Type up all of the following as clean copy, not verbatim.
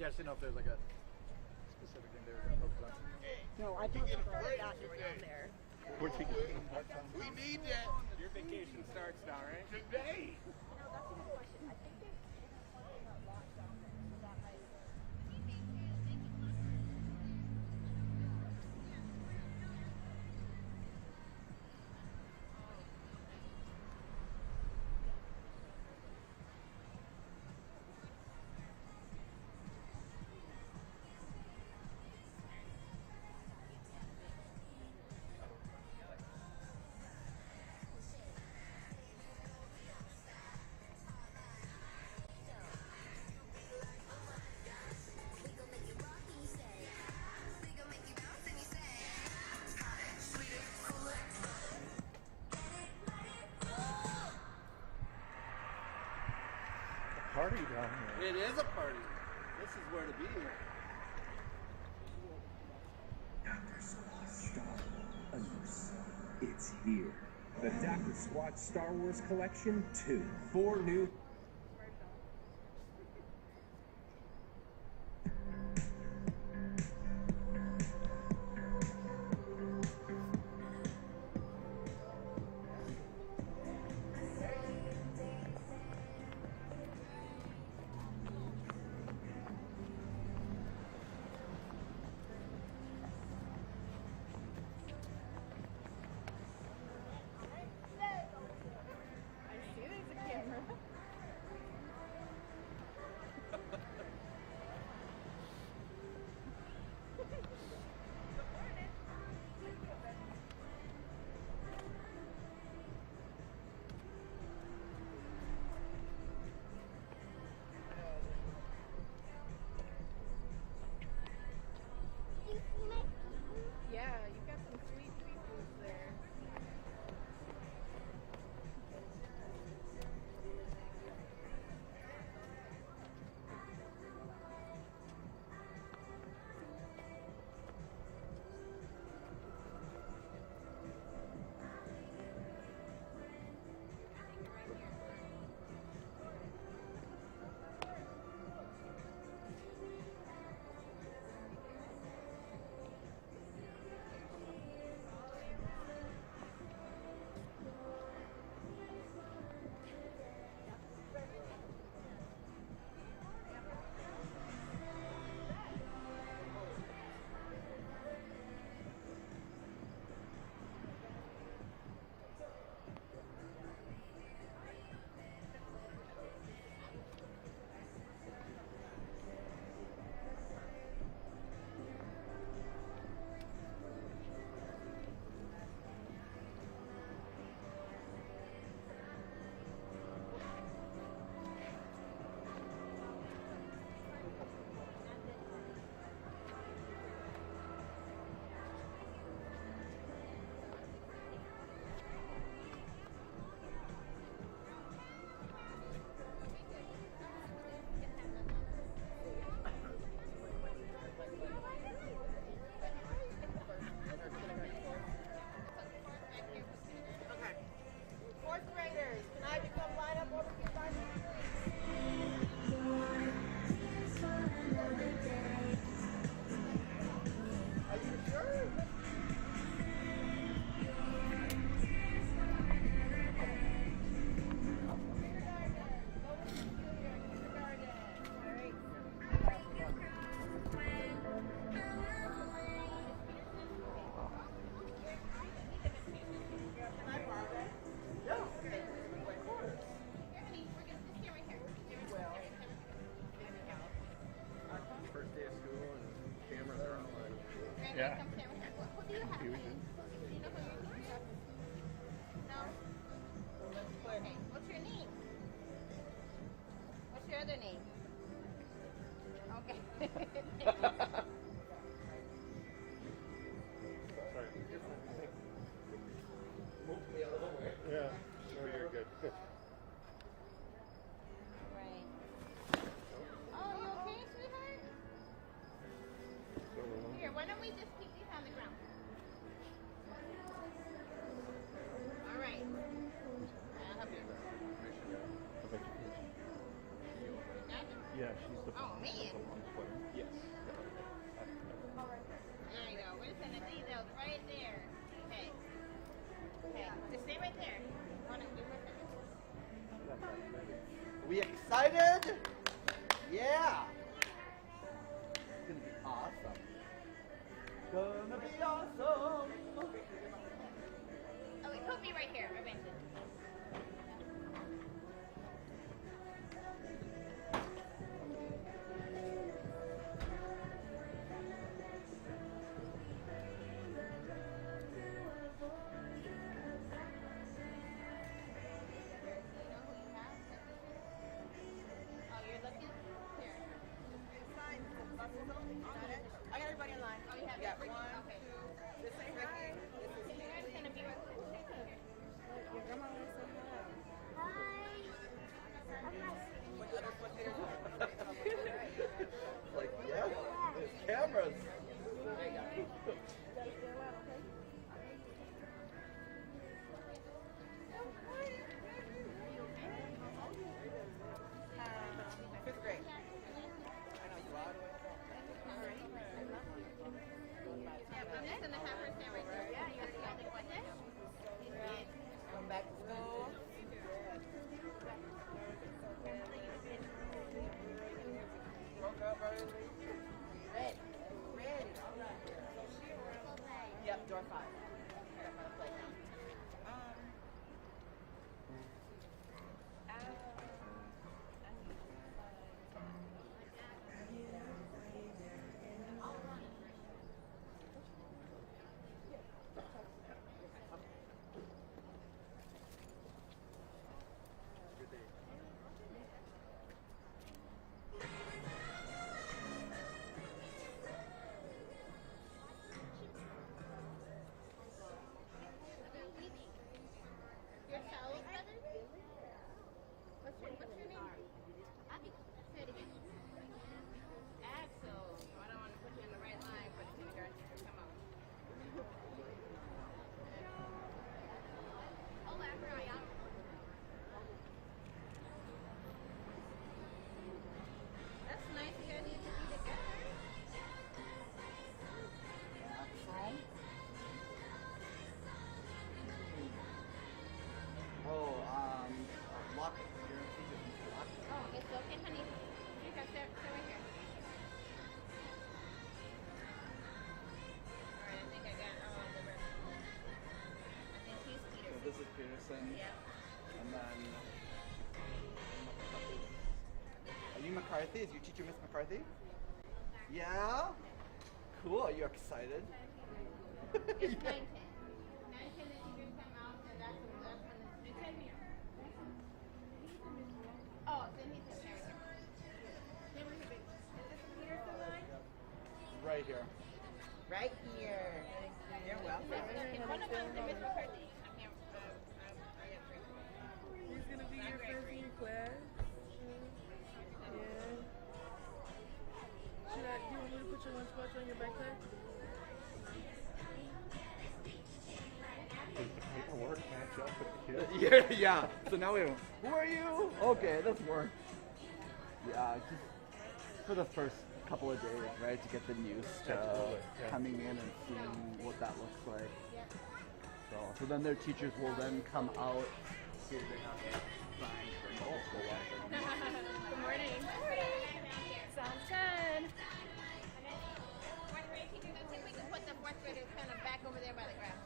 Yeah, I just didn't know if there's like a specific thing they were going to focus on. No, I don't know what I got down there. Where'd she get part-time? We need that Your vacation starts now, right? today. You know, that's a good question. I think they're in a lockdown there, so that might. Party down here. It is a party. This is where to be. Dr. Squatch Star Wars. It's here. The Dr. Squatch Star Wars Collection 2. 4 new. I see there's a camera. I got everybody in line. Oh, you have one, okay. This is Ricky. This is Haley. Gonna be with your grandma wants to hi. What other facilitators are? Like, yeah, there's cameras. Fifth grade. I know you are. I'm just gonna have her stand right there. Yeah, you're the only one there. Come back to school. Woke up early. Ready. Ready. All right. Yep, door 5. I got my playground. Good day. Your Charles brother? What's your name? Abby. Say it again. Axel. I don't want to put you in the right line for the kindergarten teacher. Come on. Hola, Brian. That's nice. You guys need to be together. Lock it. You're in teacher. Lock it. Oh, it's okay, honey. You can stay right here. Alright, I think I got the rest. I think she's So Peterson. this is Peterson. Yeah. And then. Are you McCarthy? Is your teacher Miss McCarthy? Yeah? Cool. Are you excited? It's 9:10. 9:10 the teachers come out, and that's when it's 10 here. Oh, then he's in there. Then we're here. Is this a Peterson line? Right here. Right here. You're welcome. Okay, one of them is Miss McCarthy. I can't, I got 3. He's gonna be your first in class. Yeah. Should I? Do you want me to put your lunchbox on your backpack? Does the paperwork match up with the kids? Yeah. So now we. Who are you? Okay, this works. Yeah, just for the first couple of days, right, to get them used to Absolutely, yeah. coming in and seeing what that looks like. So then their teachers will then come out. See if they have a sign for multiple weapons. Good morning. Sounds good. Fourth grade teachers, I think we can put the fourth graders kind of back over there by the grass.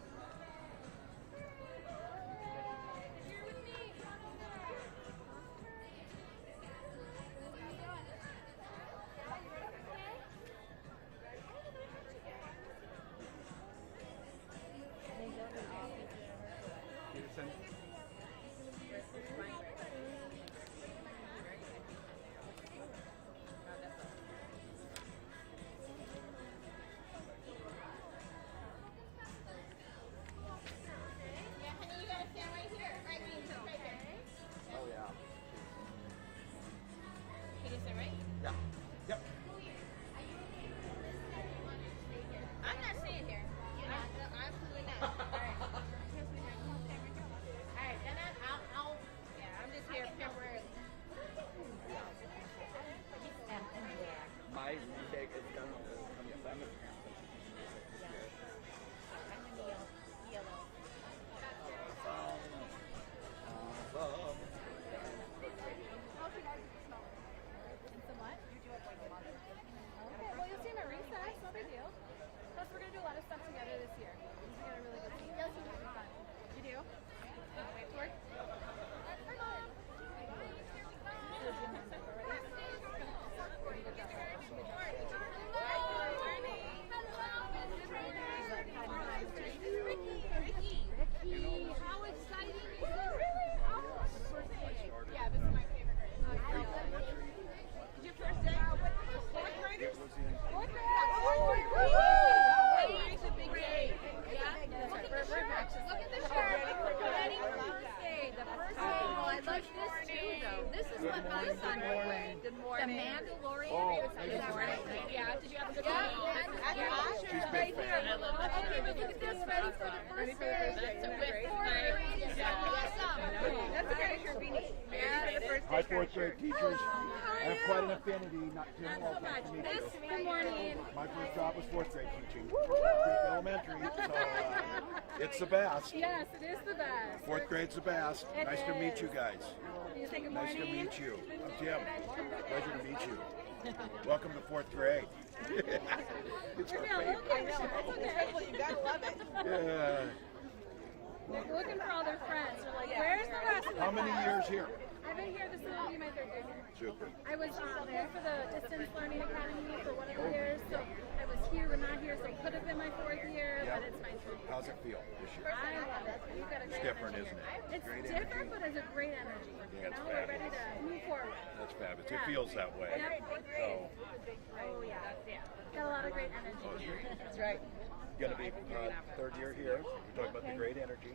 Peterson. ready for the first day. Isn't that great? That's the kind of your beanie. Ready for the first day. Hi, fourth grade teachers. I have quite an affinity. Tim Walz, nice to meet you. Good morning. My first job was fourth grade teaching. Elementary, so it's the best. Yes, it is the best. Fourth grade's the best. It Nice to meet you is. guys. You say good Nice morning. to meet you. I'm Tim. Pleasure to meet you. Welcome to fourth grade. It's our favorite. It's beautiful. You gotta love it. Yeah. They're looking for all their friends. They're like, where's the rest of How them? many years here? I've been here. This will be my third year. Super. I was there for the Distance Learning Academy for one of the years, so I was here but not here, so it could have been my fourth year, Yeah. but it's my third year. How's it feel this year? I love it. You've got a great different, energy isn't here. it? It's Great different, energy. but it's a great energy. Yeah, it's We're ready to fabulous. move forward. That's fabulous. Yeah. It feels that way. Yep. So, Oh yeah. Got a lot of great energy. That's right. going to be third year here. We're talking about the great energy.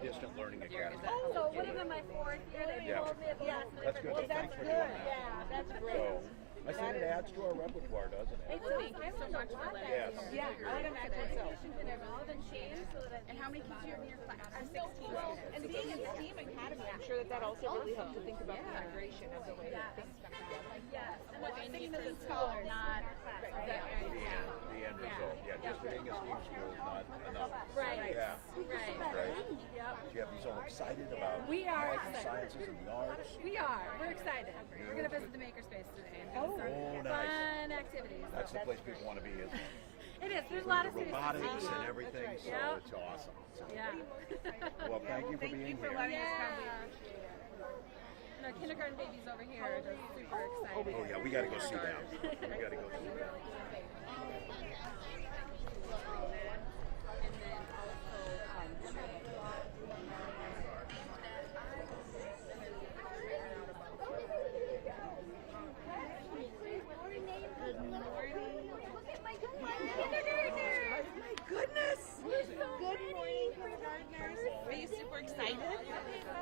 Distant Learning Academy. So it would have been my fourth year. They Yeah. told me it was my That's first good. year. Thanks for doing that. Yeah, that's great. So, I think it adds to our repertoire, doesn't it? Thank you so much for letting Yes. me. Yeah, I would imagine so. And evolve and change so that. And how many kids are in your class? 16. And being in STEAM Academy, I'm sure that also really helps to think about the integration of the way that things come together. Yes, and What what they they need need for is the school, scholars. not The end result. Yeah, just being a STEAM school is not enough. right. Yeah. Right. Right. Yep. You have these all excited about We are math and excited. sciences and the arts. We are. We're excited. We're gonna visit the makerspace today and do some Oh, nice. fun activities. That's the place people want to be, isn't it? It is. There's a lot The of students. robotics and everything, so Yep. it's awesome. So, Yeah. well, thank you for being here. Yeah. And our kindergarten babies over here are just super excited. Oh yeah, we got to go see them. We got to go see them. Goodness! Good morning, kindergartners. Are you super excited?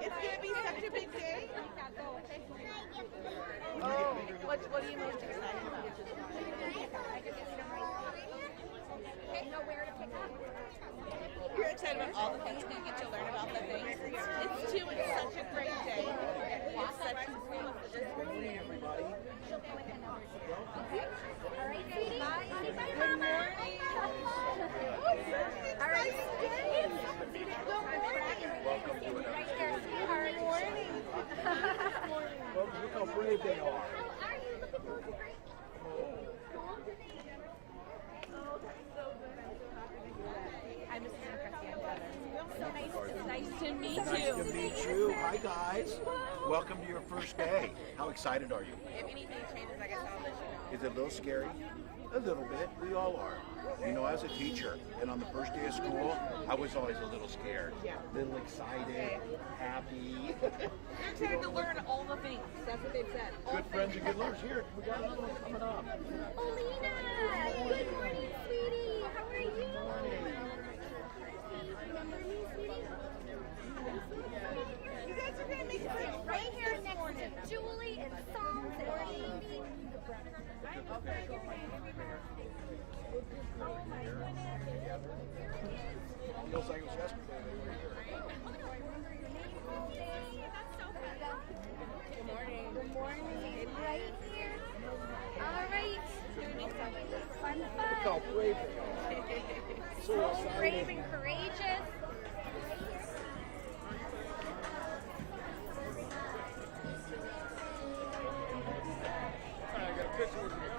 It's going to be such a big day. Oh, what are you most excited about? You're excited about all the things you get to learn about the things. It's too. It's such a great day. It's such a Good morning, everybody. All right. Welcome to another Good morning. Folks, look how brave they are. I'm Mrs. Christian. So nice to meet Nice you. to meet you. Hi, guys. Welcome to your first day. How excited are you? If anything changes, I guess I'll let you know. Is it a little scary? A little bit. We all are. You know, as a teacher, and on the first day of school, I was always a little scared. Yeah. A little excited, happy. You're excited to learn all the things. That's what they've said. Good friends and good learners. Here, we got another one coming up. Olina, good morning, sweetie. How are you? Remember me, sweetie? You guys are going to make friends Right here next to Julie and Psalms and Amy. Feels like it was yesterday they were here. Good morning. Good morning. Right here. All right. Fun, Look how fun. brave they are. So So brave excited. and courageous. I got a picture with you.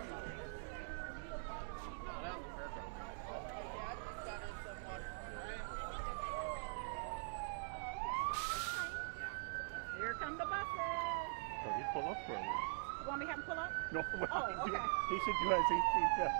Here come the buses. So you pull up for me. You want me to have them pull up? No, well, Oh, okay. he said you as he sees fit.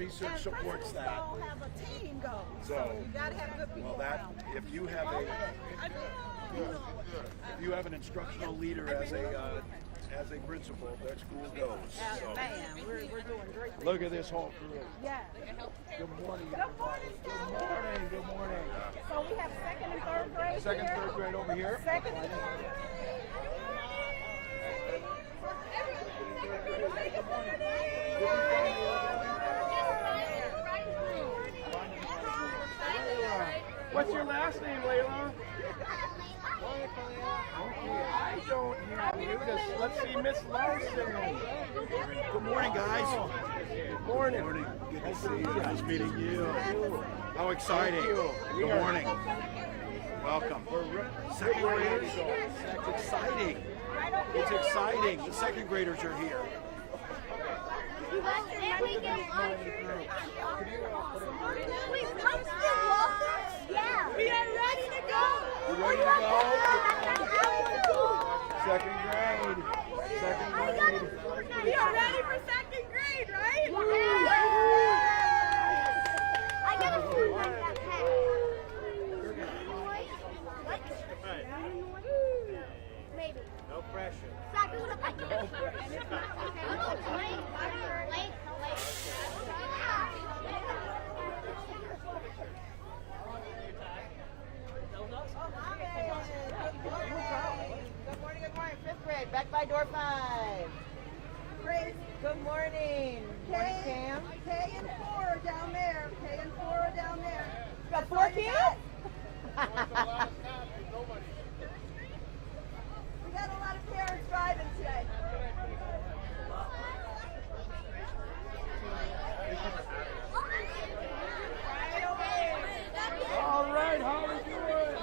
research And supports principals that. all have a team goal. So So, you got to have good people well, that around. if you have a if you have an instructional leader as a principal, that school goes. So. Man, we're doing great. Look at this whole crew. Yeah. Good morning. Good morning, Good morning. Good morning. So we have second and third grade Second, here. third grade over here. Second and third grade. What's your last name, Layla? I don't hear you. Let's see Miss Larson. Good morning, guys. Good morning. Good to see you. Nice meeting you. How exciting. Good morning. Welcome. Second graders. It's exciting. It's exciting. The second graders are here. Yeah. We are ready to go. You ready to go? Second grade. Second grade. We are ready for second grade, right? I got a food like that pet. Maybe. No pressure. Exactly what I do. Late. Good morning, fifth grade, back by door 5. Grace, good morning. Morning, Cam. K and 4 are down there. K and 4 are down there. You got 4 kids? We got a lot of parents driving today. All right, how are we doing?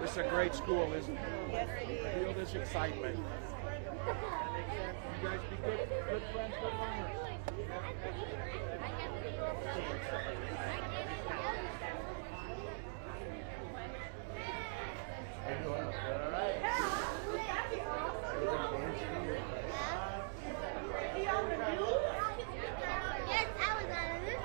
This is a great school, isn't it? Yes, it is. Feel this excitement. You guys be good friends, good learners. Yes, I was on this.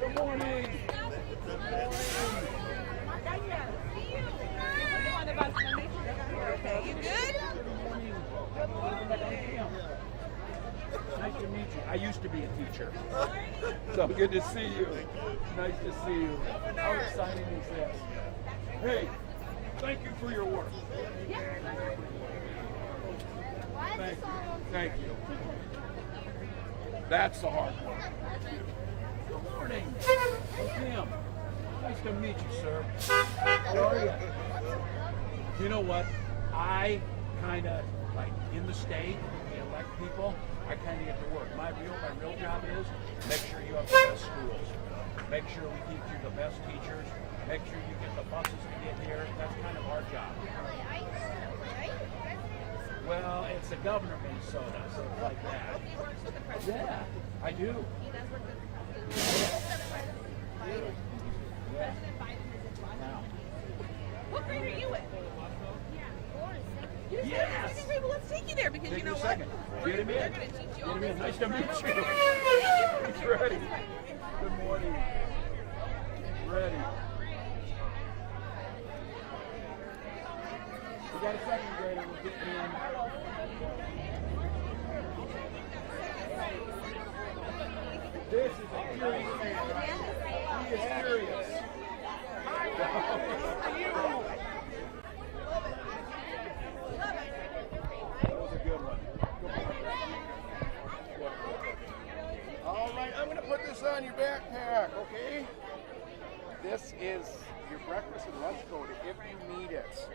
Good morning. Okay, you good? Nice to meet you. I used to be a teacher. So good to see you. Nice to see you. How exciting is this? Hey, thank you for your work. Thank you. That's the hard part. Good morning. Tim. Nice to meet you, sir. How are you? You know what? I kind of, like, in the state, we elect people, I kind of get to work. My real job is make sure you have the best schools. Make sure we teach you the best teachers. Make sure you get the buses to get here. That's kind of our job. Well, it's the governor of Minnesota, so it's like that. Yeah, I do. What grade are you in? Yes. Well, let's take you there because Take you know a what? second. Get him in. They're going to teach you all Get him in. this Nice to meet stuff. you. He's ready. Good morning. Ready. We got a second grader will get in. This is a curious man, right? He is curious. That was a good one. All right, I'm going to put this on your backpack, okay? This is your breakfast and lunch coat if you need it.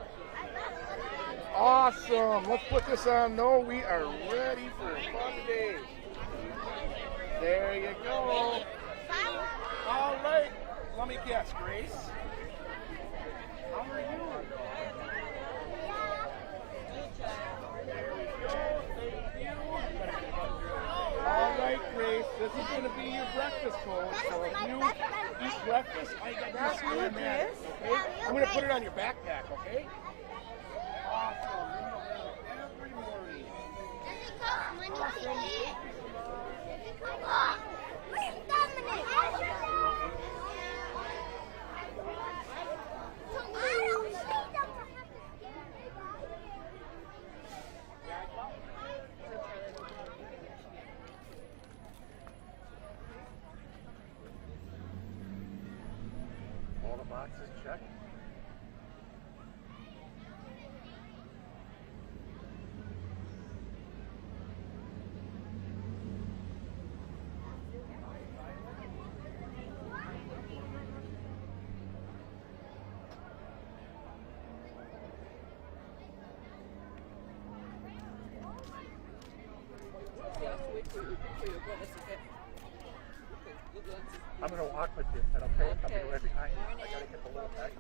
Awesome. Let's put this on, though. We are ready for a fun day. There you go. All right. Let me guess, Grace. How are you? There we go. Thank you. All right, Grace. This is going to be your breakfast coat. So if you eat breakfast, I got you in that. Okay? I'm going to put it on your backpack, okay? Awesome. We have that every morning. Does it cost money to eat? Oh, where's Dominic? I don't see them. All the boxes checked. I'm going to walk with you. Is that okay? I'll be right behind you. I got to get the little packet.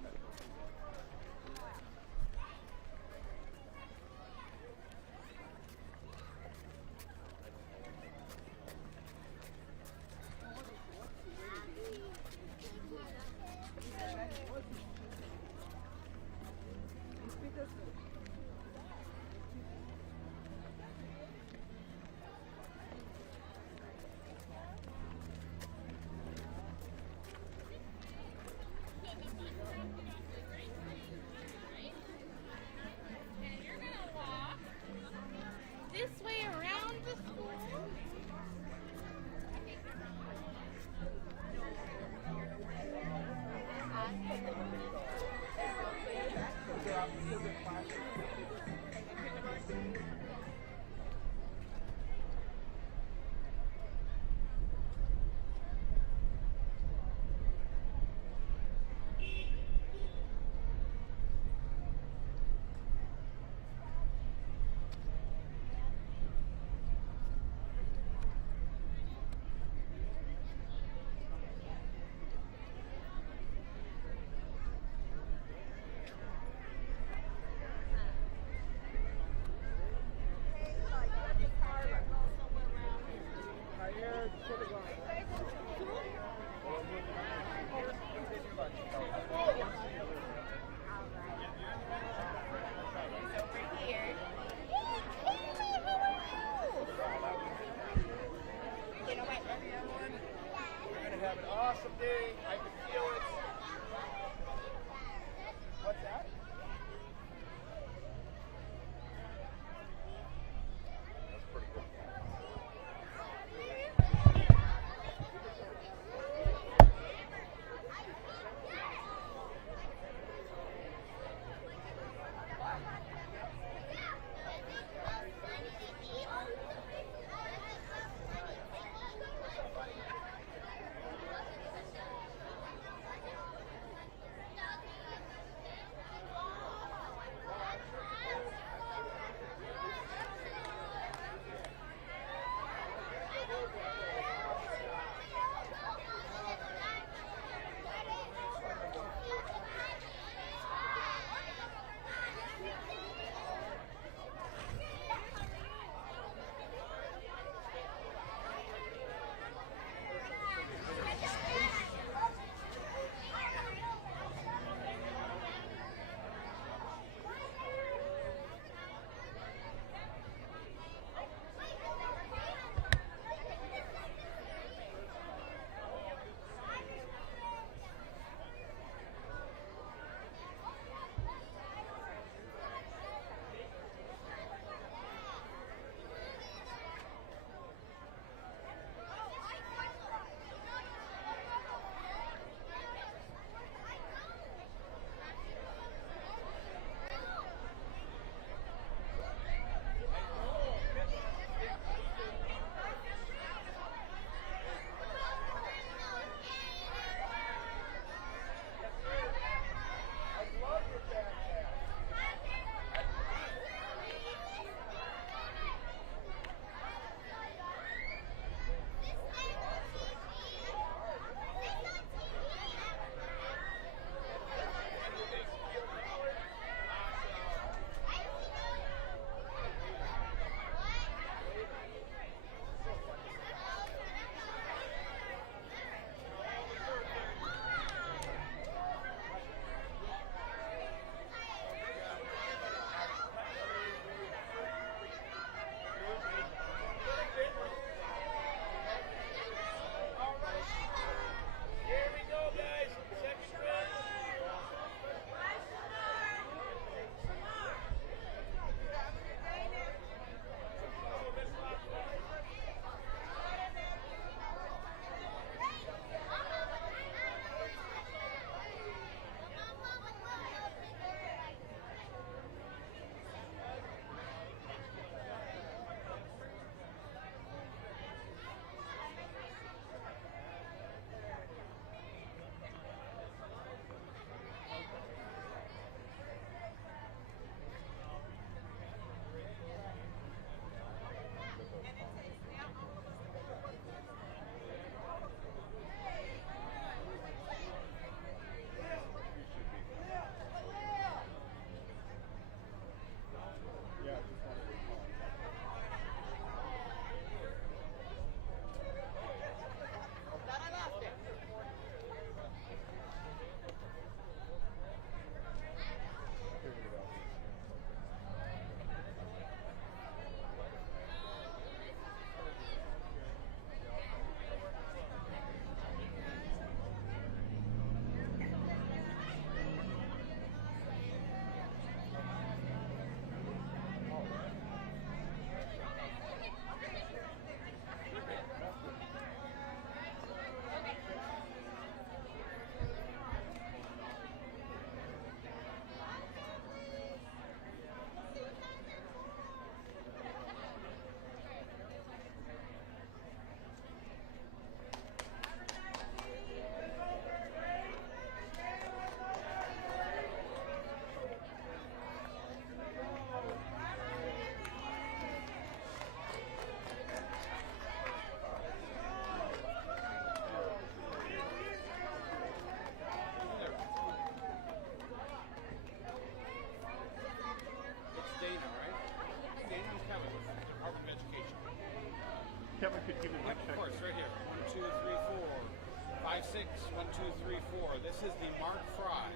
2, 3, 4. This is the Mark Fry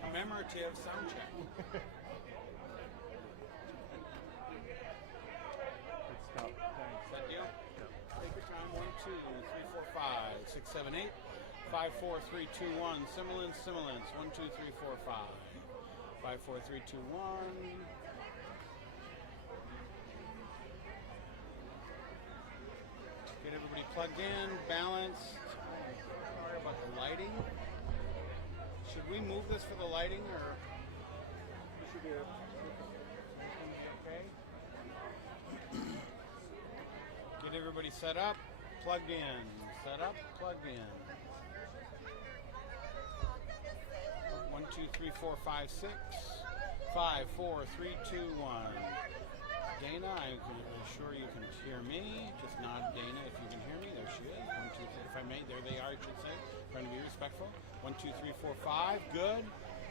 commemorative sound check. Good stuff. Thanks. Is that deal? Take your time. 1, 2, 3, 4, 5, 6, 7, 8. 5, 4, 3, 2, 1. Similance, similance. 1, 2, 3, 4, 5. 5, 4, 3, 2, 1. Get everybody plugged in, balanced. Sorry about the lighting. Should we move this for the lighting, or we should be okay? Get everybody set up, plugged in. Set up, plugged in. 1, 2, 3, 4, 5, 6. 5, 4, 3, 2, 1. Dana, I'm sure you can hear me. Just nod, Dana, if you can hear me. There she is. 1, 2, 3. If I may, there they are, I should say. Trying to be respectful. 1, 2, 3, 4, 5. Good.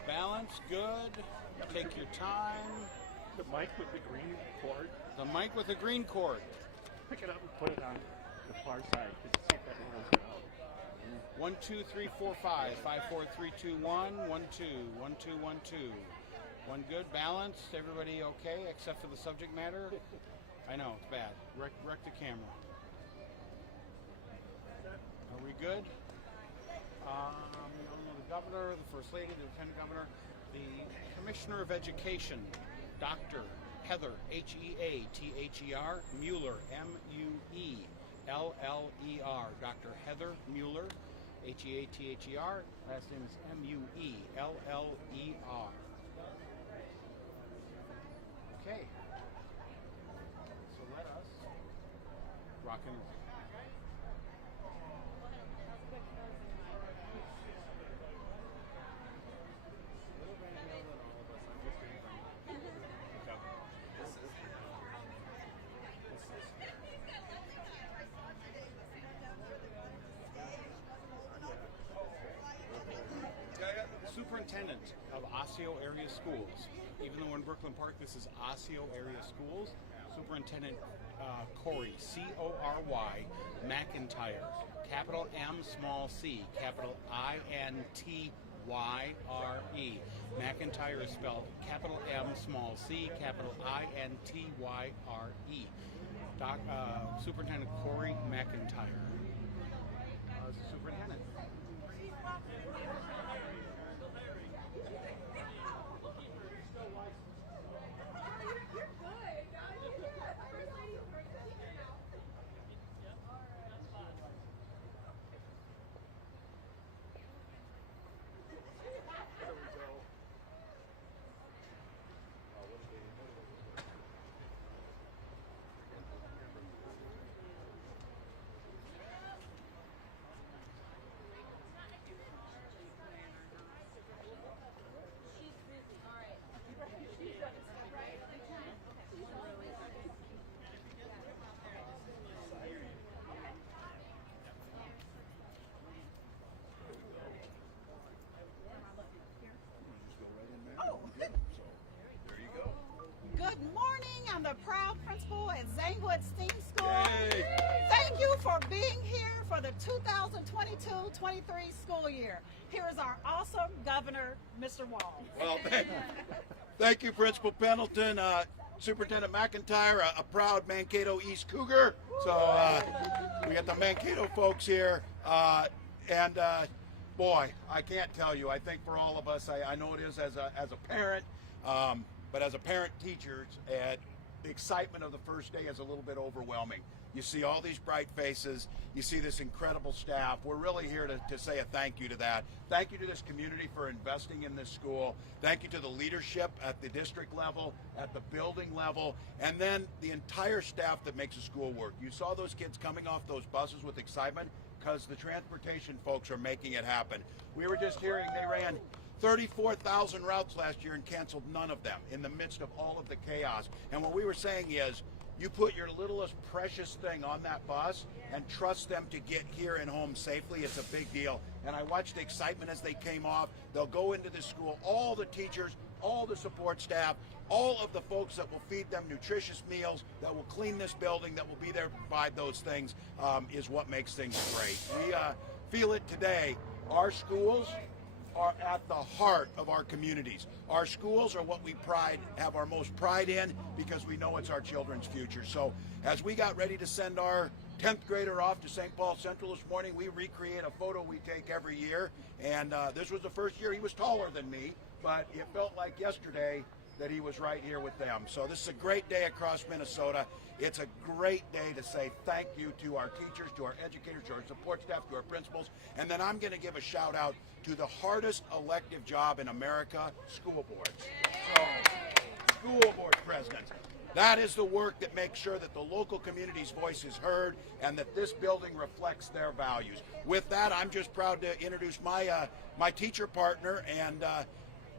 Balance. Good. Take your time. The mic with the green cord. The mic with the green cord. Pick it up and put it on the far side. Just see if that rolls it out. 1, 2, 3, 4, 5. 5, 4, 3, 2, 1. 1, 2. 1, 2, 1, 2. One good, balanced. Everybody okay except for the subject matter? I know, it's bad. Wreck the camera. Are we good? The governor, the first lady, the lieutenant governor, the commissioner of education, Dr. Heather, Heather, Mueller, Mueller, Dr. Heather Mueller, Heather, last name is Mueller. Okay, so let us rock and roll. Superintendent of Osseo Area Schools. Even though we're in Brooklyn Park, this is Osseo Area Schools. Superintendent Cory, C-O-R-Y, McIntyre. Capital M, small c, capital I-N-T-Y-R-E. McIntyre is spelled capital M, small c, capital I-N-T-Y-R-E. Superintendent Cory McIntyre. Superintendent. Good morning. I'm the proud principal at St. School. Yay. Thank you for being here for the 2022-23 school year. Here is our awesome governor, Mr. Walz. Well, thank you, Principal Pendleton. Superintendent McIntyre, a proud Mankato East Cougar. So we got the Mankato folks here. Boy, I can't tell you. I think for all of us, I know it is as a parent, but as a parent teacher, the excitement of the first day is a little bit overwhelming. You see all these bright faces. You see this incredible staff. We're really here to say a thank you to that. Thank you to this community for investing in this school. Thank you to the leadership at the district level, at the building level, and then the entire staff that makes the school work. You saw those kids coming off those buses with excitement because the transportation folks are making it happen. We were just hearing they ran 34,000 routes last year and canceled none of them in the midst of all of the chaos. And what we were saying is, you put your littlest precious thing on that bus and trust them to get here and home safely. It's a big deal. And I watched the excitement as they came off. They'll go into the school, all the teachers, all the support staff, all of the folks that will feed them nutritious meals, that will clean this building, that will be there to provide those things, is what makes things great. We feel it today Our schools are at the heart of our communities. Our schools are what we have our most pride in, because we know it's our children's future. So as we got ready to send our 10th grader off to St. Paul Central this morning, we recreate a photo we take every year. And this was the first year. He was taller than me, but it felt like yesterday that he was right here with them. So this is a great day across Minnesota. It's a great day to say thank you to our teachers, to our educators, to our support staff, to our principals. And then I'm going to give a shout out to the hardest elective job in America, school boards. So, school board presidents. That is the work that makes sure that the local community's voice is heard and that this building reflects their values. With that, I'm just proud to introduce my teacher partner and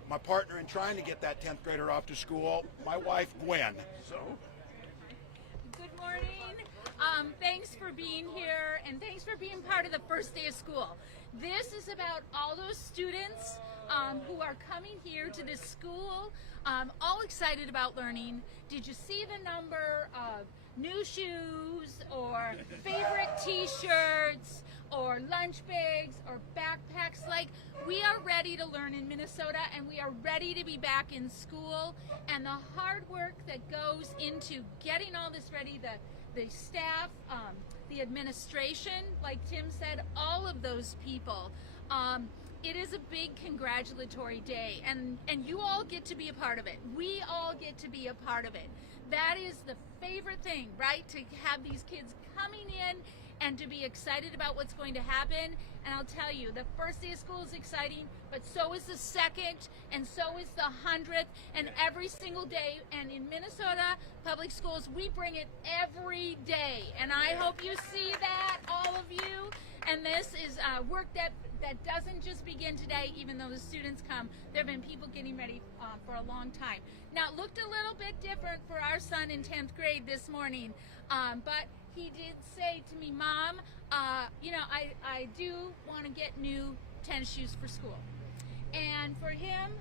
my partner in trying to get that 10th grader off to school, my wife, Gwen. So, good morning. Thanks for being here, and thanks for being part of the first day of school. This is about all those students who are coming here to this school, all excited about learning. Did you see the number of new shoes or favorite t-shirts or lunch bags or backpacks? Like, we are ready to learn in Minnesota, and we are ready to be back in school. And the hard work that goes into getting all this ready, the staff, the administration, like Tim said, all of those people, it is a big congratulatory day, and you all get to be a part of it. We all get to be a part of it. That is the favorite thing, right? To have these kids coming in and to be excited about what's going to happen. And I'll tell you, the first day of school is exciting, but so is the second, and so is the 100th, and every single day. And in Minnesota Public Schools, we bring it every day. And I hope you see that, all of you. And this is work that doesn't just begin today, even though the students come. There have been people getting ready for a long time. Now, it looked a little bit different for our son in 10th grade this morning, but he did say to me, Mom, you know, I do want to get new tennis shoes for school. And for him,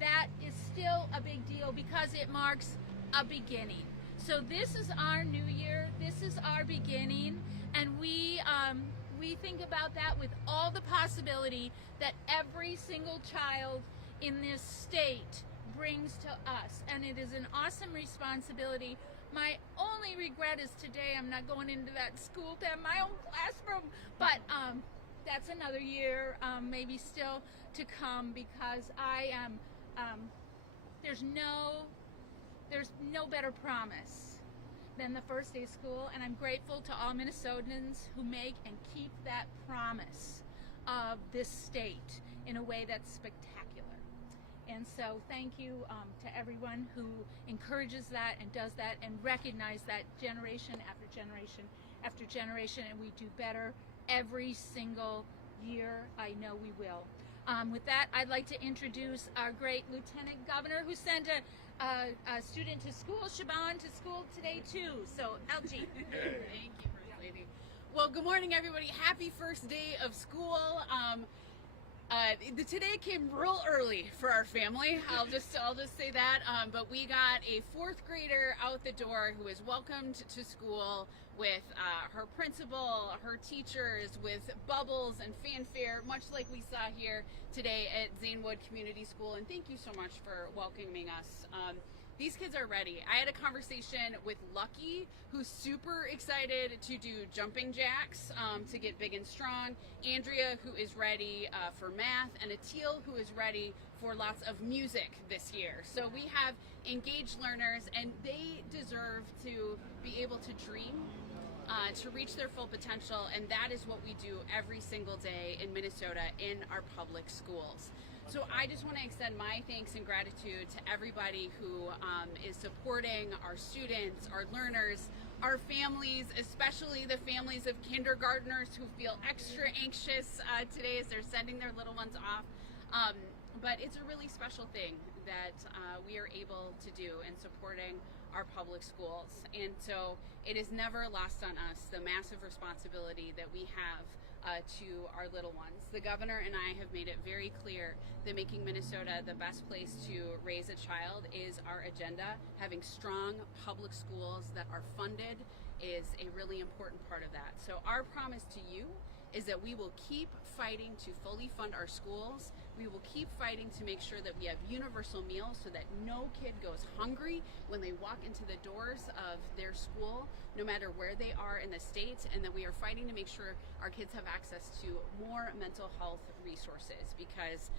that is still a big deal because it marks a beginning. So this is our new year. This is our beginning. And we think about that with all the possibility that every single child in this state brings to us. And it is an awesome responsibility. My only regret is today I'm not going into that school to have my own classroom, but that's another year, maybe still to come, because I am, there's no better promise than the first day of school, and I'm grateful to all Minnesotans who make and keep that promise of this state in a way that's spectacular. And so thank you to everyone who encourages that and does that and recognize that generation after generation after generation, and we do better every single year. I know we will. With that, I'd like to introduce our great Lieutenant Governor who sent a student to school, Shaban, to school today too. So, LG. Thank you, First Lady. Well, good morning, everybody. Happy first day of school. Today came real early for our family. I'll just say that. But we got a 4th grader out the door who was welcomed to school with her principal, her teachers, with bubbles and fanfare, much like we saw here today at Zanewood Community School. And thank you so much for welcoming us. These kids are ready. I had a conversation with Lucky, who's super excited to do jumping jacks to get big and strong, Andrea, who is ready for math, and Atil, who is ready for lots of music this year. So we have engaged learners, and they deserve to be able to dream, to reach their full potential, and that is what we do every single day in Minnesota in our public schools. So I just want to extend my thanks and gratitude to everybody who is supporting our students, our learners, our families, especially the families of kindergartners who feel extra anxious today as they're sending their little ones off. But it's a really special thing that we are able to do in supporting our public schools. And so it is never lost on us the massive responsibility that we have to our little ones. The governor and I have made it very clear that making Minnesota the best place to raise a child is our agenda. Having strong public schools that are funded is a really important part of that. So our promise to you is that we will keep fighting to fully fund our schools. We will keep fighting to make sure that we have universal meals so that no kid goes hungry when they walk into the doors of their school, no matter where they are in the state, and that we are fighting to make sure our kids have access to more mental health resources, because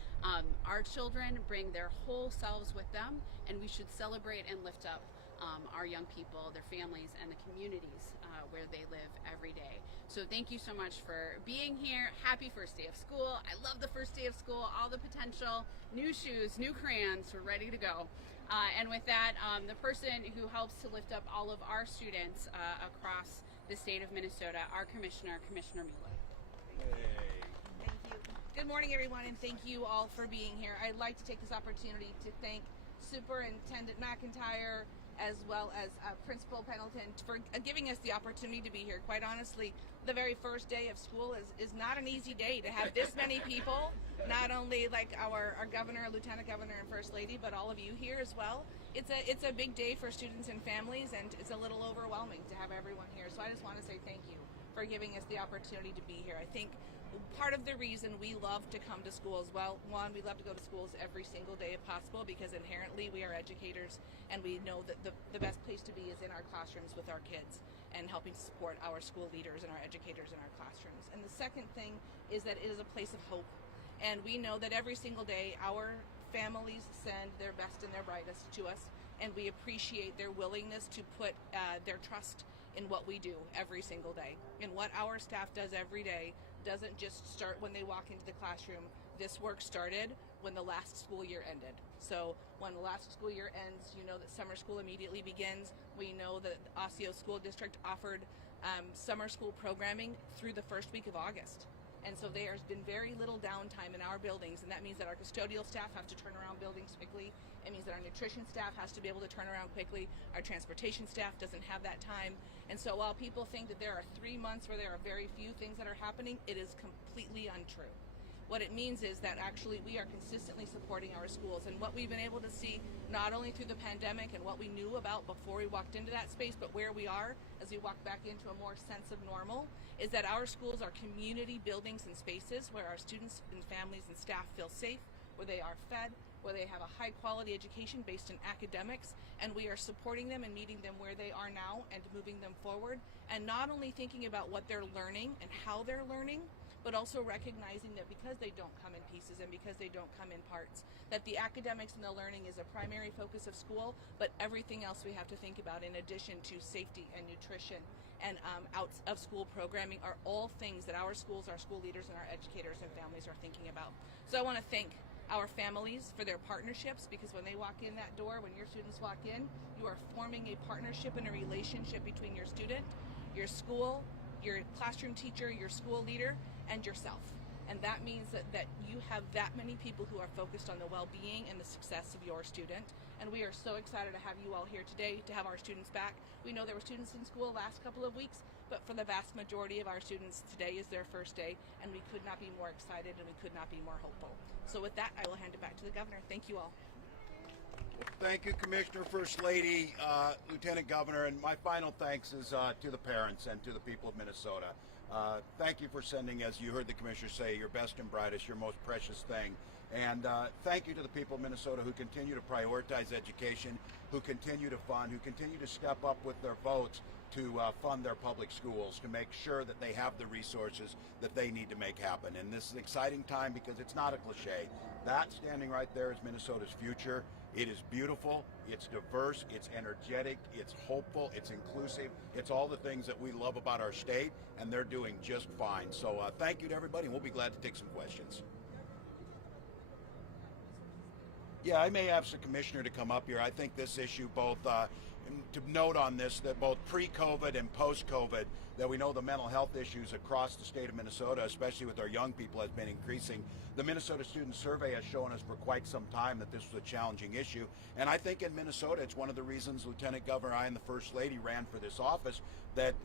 our children bring their whole selves with them, and we should celebrate and lift up our young people, their families, and the communities where they live every day. So thank you so much for being here. Happy first day of school. I love the first day of school, all the potential, new shoes, new crayons, we're ready to go. And with that, the person who helps to lift up all of our students across the state of Minnesota, our commissioner, Commissioner Mueller. Thank you. Good morning, everyone, and thank you all for being here. I'd like to take this opportunity to thank Superintendent McIntyre, as well as Principal Pendleton, for giving us the opportunity to be here. Quite honestly, the very first day of school is not an easy day to have this many people, not only like our governor, lieutenant governor, and first lady, but all of you here as well. It's a big day for students and families, and it's a little overwhelming to have everyone here. So I just want to say thank you for giving us the opportunity to be here. I think part of the reason we love to come to schools, well, one, we love to go to schools every single day if possible, because inherently we are educators, and we know that the best place to be is in our classrooms with our kids and helping support our school leaders and our educators in our classrooms. And the second thing is that it is a place of hope, and we know that every single day our families send their best and their brightest to us, and we appreciate their willingness to put their trust in what we do every single day. And what our staff does every day doesn't just start when they walk into the classroom. This work started when the last school year ended. So when the last school year ends, you know that summer school immediately begins. We know that the Osseo School District offered summer school programming through the first week of August. And so there's been very little downtime in our buildings, and that means that our custodial staff have to turn around buildings quickly. It means that our nutrition staff has to be able to turn around quickly. Our transportation staff doesn't have that time. And so while people think that there are 3 months where there are very few things that are happening, it is completely untrue. What it means is that actually we are consistently supporting our schools, and what we've been able to see not only through the pandemic and what we knew about before we walked into that space, but where we are as we walk back into a more sense of normal, is that our schools are community buildings and spaces where our students and families and staff feel safe, where they are fed, where they have a high quality education based in academics, and we are supporting them and meeting them where they are now and moving them forward, and not only thinking about what they're learning and how they're learning, but also recognizing that because they don't come in pieces and because they don't come in parts, that the academics and the learning is a primary focus of school, but everything else we have to think about in addition to safety and nutrition and out of school programming are all things that our schools, our school leaders, and our educators and families are thinking about. So I want to thank our families for their partnerships, because when they walk in that door, when your students walk in, you are forming a partnership and a relationship between your student, your school, your classroom teacher, your school leader, and yourself. And that means that you have that many people who are focused on the well-being and the success of your student. And we are so excited to have you all here today, to have our students back. We know there were students in school last couple of weeks, but for the vast majority of our students, today is their first day, and we could not be more excited and we could not be more hopeful. So with that, I will hand it back to the governor. Thank you all. Thank you, Commissioner, First Lady, Lieutenant Governor, and my final thanks is to the parents and to the people of Minnesota. Thank you for sending, as you heard the Commissioner say, your best and brightest, your most precious thing. And thank you to the people of Minnesota who continue to prioritize education, who continue to fund, who continue to step up with their votes to fund their public schools, to make sure that they have the resources that they need to make happen. And this is an exciting time because it's not a cliche. That standing right there is Minnesota's future. It is beautiful, it's diverse, it's energetic, it's hopeful, it's inclusive. It's all the things that we love about our state, and they're doing just fine. So thank you to everybody, and we'll be glad to take some questions. Yeah, I may ask the Commissioner to come up here. I think this issue both, to note on this, that both pre-COVID and post-COVID, that we know the mental health issues across the state of Minnesota, especially with our young people, has been increasing. The Minnesota Student Survey has shown us for quite some time that this was a challenging issue. And I think in Minnesota, it's one of the reasons Lieutenant Governor, I and the First Lady ran for this office, that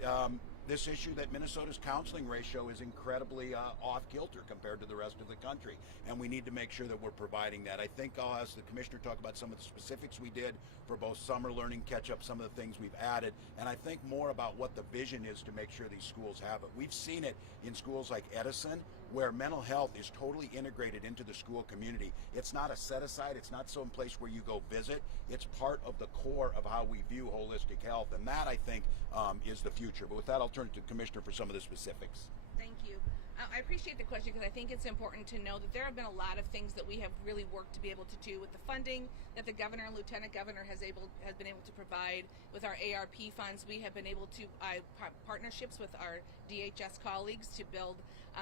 this issue that Minnesota's counseling ratio is incredibly off kilter compared to the rest of the country, and we need to make sure that we're providing that. I think I'll ask the commissioner to talk about some of the specifics we did for both summer learning, catch up some of the things we've added, and I think more about what the vision is to make sure these schools have it. We've seen it in schools like Edison, where mental health is totally integrated into the school community. It's not a set aside, it's not some place where you go visit, it's part of the core of how we view holistic health, and that I think is the future. But with that, I'll turn it to the commissioner for some of the specifics. Thank you. I appreciate the question because I think it's important to know that there have been a lot of things that we have really worked to be able to do with the funding that the governor and lieutenant governor has been able to provide with our ARP funds. We have been able to partnerships with our DHS colleagues to build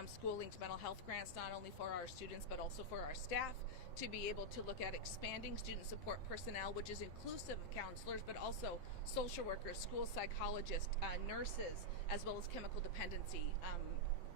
school-linked mental health grants, not only for our students but also for our staff, to be able to look at expanding student support personnel, which is inclusive of counselors, but also social workers, school psychologists, nurses, as well as chemical dependency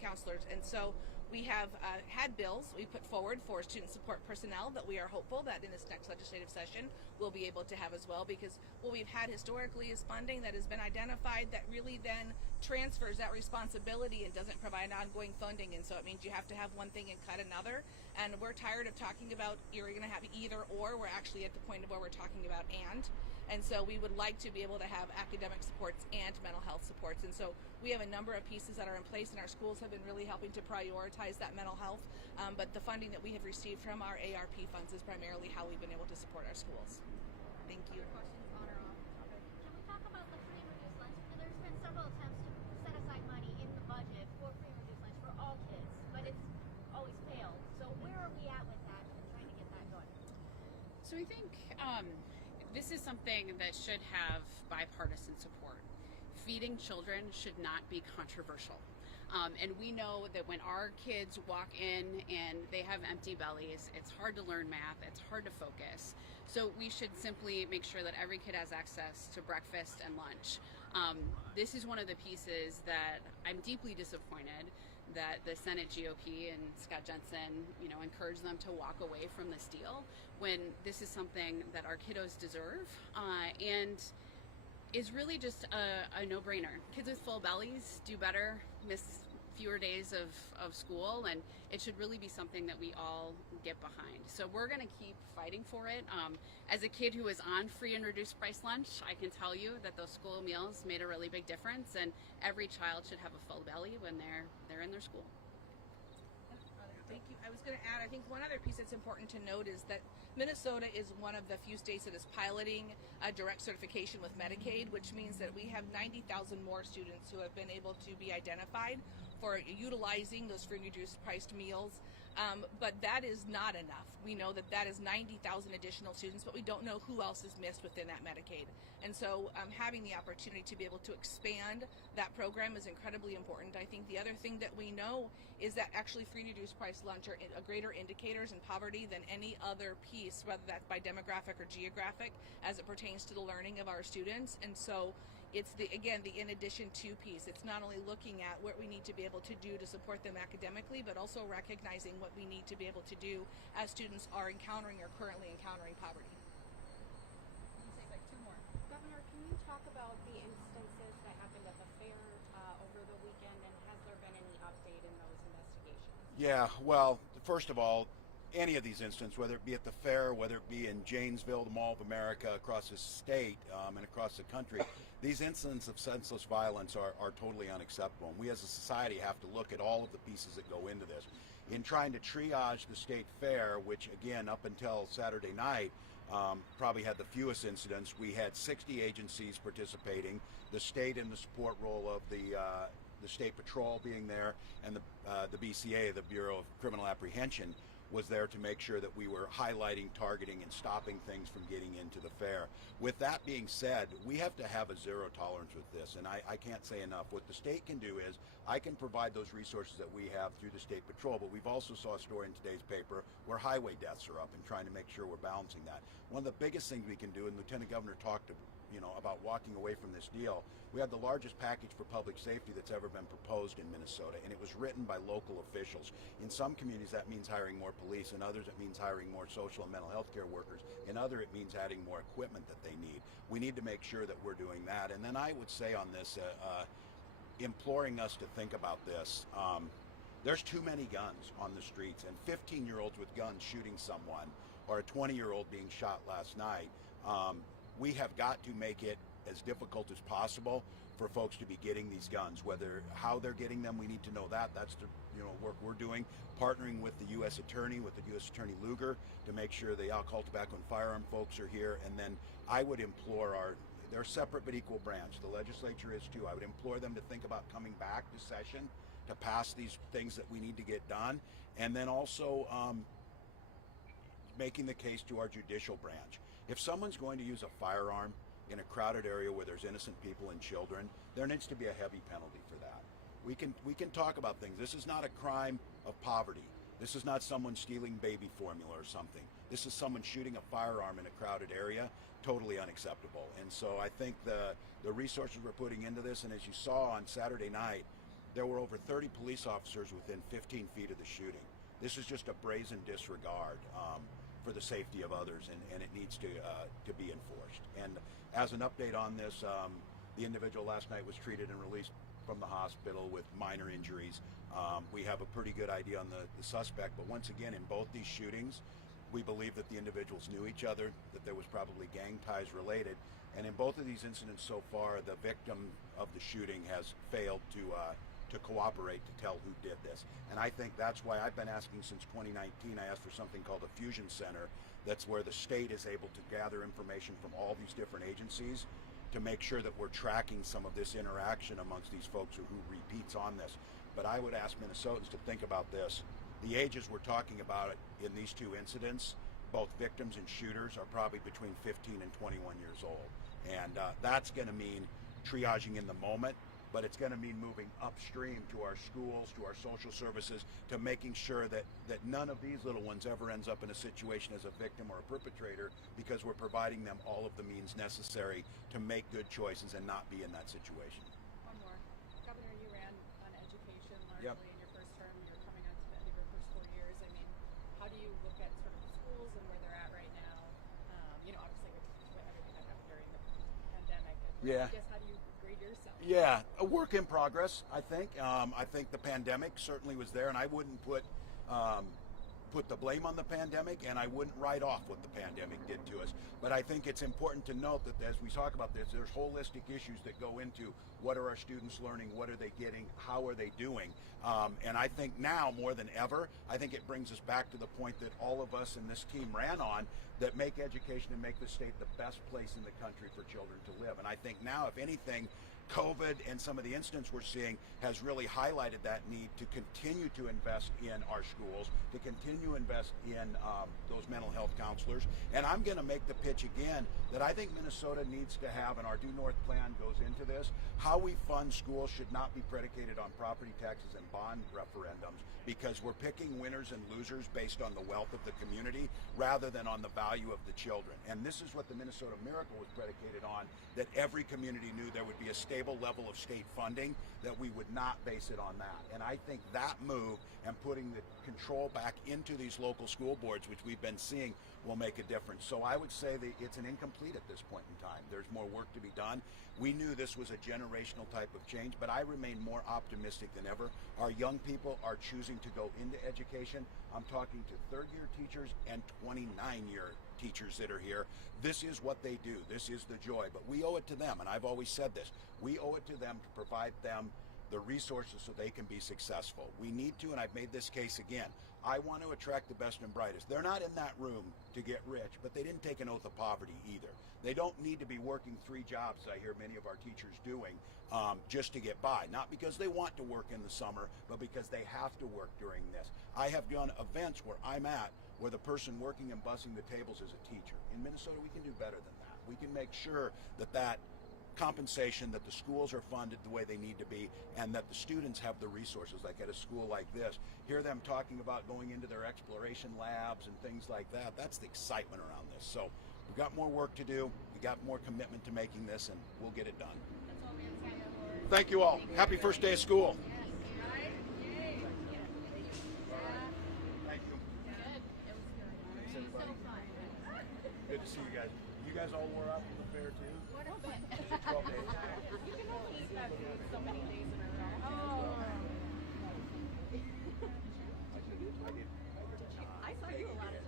counselors. And so we have had bills we put forward for student support personnel that we are hopeful that in this next legislative session we'll be able to have as well, because what we've had historically is funding that has been identified that really then transfers that responsibility and doesn't provide ongoing funding, and so it means you have to have one thing and cut another, and we're tired of talking about you're going to have either or. We're actually at the point of where we're talking about and so we would like to be able to have academic supports and mental health supports, and so we have a number of pieces that are in place, and our schools have been really helping to prioritize that mental health, but the funding that we have received from our ARP funds is primarily how we've been able to support our schools. Thank you. Questions on or off topic? Can we talk about the free and reduced lunch? There's been several attempts to set aside money in the budget for free and reduced lunch for all kids, but it's always failed. So where are we at with that and trying to get that going? So I think this is something that should have bipartisan support. Feeding children should not be controversial. And we know that when our kids walk in and they have empty bellies, it's hard to learn math, it's hard to focus. So we should simply make sure that every kid has access to breakfast and lunch. This is one of the pieces that I'm deeply disappointed that the Senate GOP and Scott Jensen, encourage them to walk away from this deal when this is something that our kiddos deserve and is really just a no-brainer. Kids with full bellies do better, miss fewer days of school, and it should really be something that we all get behind. So we're going to keep fighting for it. As a kid who was on free and reduced price lunch, I can tell you that those school meals made a really big difference, and every child should have a full belly when they're in their school. Thank you. I was going to add, I think one other piece that's important to note is that Minnesota is one of the few states that is piloting a direct certification with Medicaid, which means that we have 90,000 more students who have been able to be identified for utilizing those free and reduced priced meals. But that is not enough. We know that is 90,000 additional students, but we don't know who else is missed within that Medicaid. And so having the opportunity to be able to expand that program is incredibly important. I think the other thing that we know is that actually free and reduced price lunch are a greater indicators in poverty than any other piece, whether that's by demographic or geographic, as it pertains to the learning of our students. And so it's the in addition to piece. It's not only looking at what we need to be able to do to support them academically, but also recognizing what we need to be able to do as students are encountering or currently encountering poverty. I'll say like two more. Governor, can you talk about the instances that happened at the fair over the weekend, and has there been any update in those investigations? Yeah, well, first of all, any of these instances, whether it be at the fair, whether it be in Janesville, the Mall of America, across the state and across the country, these incidents of senseless violence are totally unacceptable. And we as a society have to look at all of the pieces that go into this. In trying to triage the state fair, which again, up until Saturday night, probably had the fewest incidents, we had 60 agencies participating, the state in the support role of the State Patrol being there, and the BCA, the Bureau of Criminal Apprehension, was there to make sure that we were highlighting, targeting, and stopping things from getting into the fair. With that being said, we have to have a zero tolerance with this, and I can't say enough. What the state can do is, I can provide those resources that we have through the State Patrol, but we've also saw a story in today's paper where highway deaths are up and trying to make sure we're balancing that. One of the biggest things we can do, and Lieutenant Governor talked about walking away from this deal, we have the largest package for public safety that's ever been proposed in Minnesota, and it was written by local officials. In some communities that means hiring more police, in others it means hiring more social and mental health care workers, in others it means adding more equipment that they need. We need to make sure that we're doing that. And then I would say on this, imploring us to think about this. There's too many guns on the streets, and 15-year-olds with guns shooting someone, or a 20-year-old being shot last night. We have got to make it as difficult as possible for folks to be getting these guns. Whether how they're getting them, we need to know that. That's the work we're doing, partnering with the U.S. Attorney, with the U.S. Attorney Lugar, to make sure the alcohol, tobacco, and firearm folks are here. And then I would implore they're separate but equal branch. The legislature is too. I would implore them to think about coming back to session to pass these things that we need to get done, and then also making the case to our judicial branch. If someone's going to use a firearm in a crowded area where there's innocent people and children, there needs to be a heavy penalty for that. We can talk about things. This is not a crime of poverty. This is not someone stealing baby formula or something. This is someone shooting a firearm in a crowded area. Totally unacceptable. And so I think the resources we're putting into this, and as you saw on Saturday night, there were over 30 police officers within 15 feet of the shooting. This is just a brazen disregard for the safety of others, and it needs to be enforced. And as an update on this, the individual last night was treated and released from the hospital with minor injuries. We have a pretty good idea on the suspect, but once again, in both these shootings, we believe that the individuals knew each other, that there was probably gang ties related, and in both of these incidents so far, the victim of the shooting has failed to cooperate to tell who did this. And I think that's why I've been asking since 2019, I asked for something called a fusion center. That's where the state is able to gather information from all these different agencies to make sure that we're tracking some of this interaction amongst these folks who repeats on this. But I would ask Minnesotans to think about this. The ages we're talking about in these two incidents, both victims and shooters, are probably between 15 and 21 years old. And that's going to mean triaging in the moment, but it's going to mean moving upstream to our schools, to our social services, to making sure that none of these little ones ever ends up in a situation as a victim or a perpetrator, because we're providing them all of the means necessary to make good choices and not be in that situation. One more. Governor, you ran on education largely in your first term. You're coming on to the end of your first 4 years. I mean, how do you look at sort of the schools and where they're at right now? Obviously with everything that happened during the pandemic. I guess how do you grade yourself? Yeah, a work in progress, I think. I think the pandemic certainly was there, and I wouldn't put the blame on the pandemic, and I wouldn't write off what the pandemic did to us. But I think it's important to note that as we talk about this, there's holistic issues that go into what are our students learning, what are they getting, how are they doing. And I think now more than ever, I think it brings us back to the point that all of us in this team ran on, that make education and make the state the best place in the country for children to live. And I think now, if anything, COVID and some of the incidents we're seeing has really highlighted that need to continue to invest in our schools, to continue to invest in those mental health counselors. And I'm going to make the pitch again that I think Minnesota needs to have, and our Due North plan goes into this, how we fund schools should not be predicated on property taxes and bond referendums, because we're picking winners and losers based on the wealth of the community rather than on the value of the children. And this is what the Minnesota Miracle was predicated on, that every community knew there would be a stable level of state funding, that we would not base it on that. And I think that move and putting the control back into these local school boards, which we've been seeing, will make a difference. So I would say that it's an incomplete at this point in time. There's more work to be done. We knew this was a generational type of change, but I remain more optimistic than ever. Our young people are choosing to go into education. I'm talking to third-year teachers and 29-year teachers that are here. This is what they do. This is the joy. But we owe it to them, and I've always said this. We owe it to them to provide them the resources so they can be successful. We need to, and I've made this case again, I want to attract the best and brightest. They're not in that room to get rich, but they didn't take an oath of poverty either. They don't need to be working 3 jobs, I hear many of our teachers doing, just to get by. Not because they want to work in the summer, but because they have to work during this. I have done events where I'm at, where the person working and bussing the tables is a teacher. In Minnesota, we can do better than that. We can make sure that that compensation, that the schools are funded the way they need to be, and that the students have the resources, like at a school like this. Hear them talking about going into their exploration labs and things like that. That's the excitement around this. So we've got more work to do. We got more commitment to making this, and we'll get it done. Thank you all. Happy first day of school. Thank you. Good to see you guys. You guys all wore out from the fair too? What a bit. 12 days. You can only eat that food so many days in a row. I did. I saw you a lot of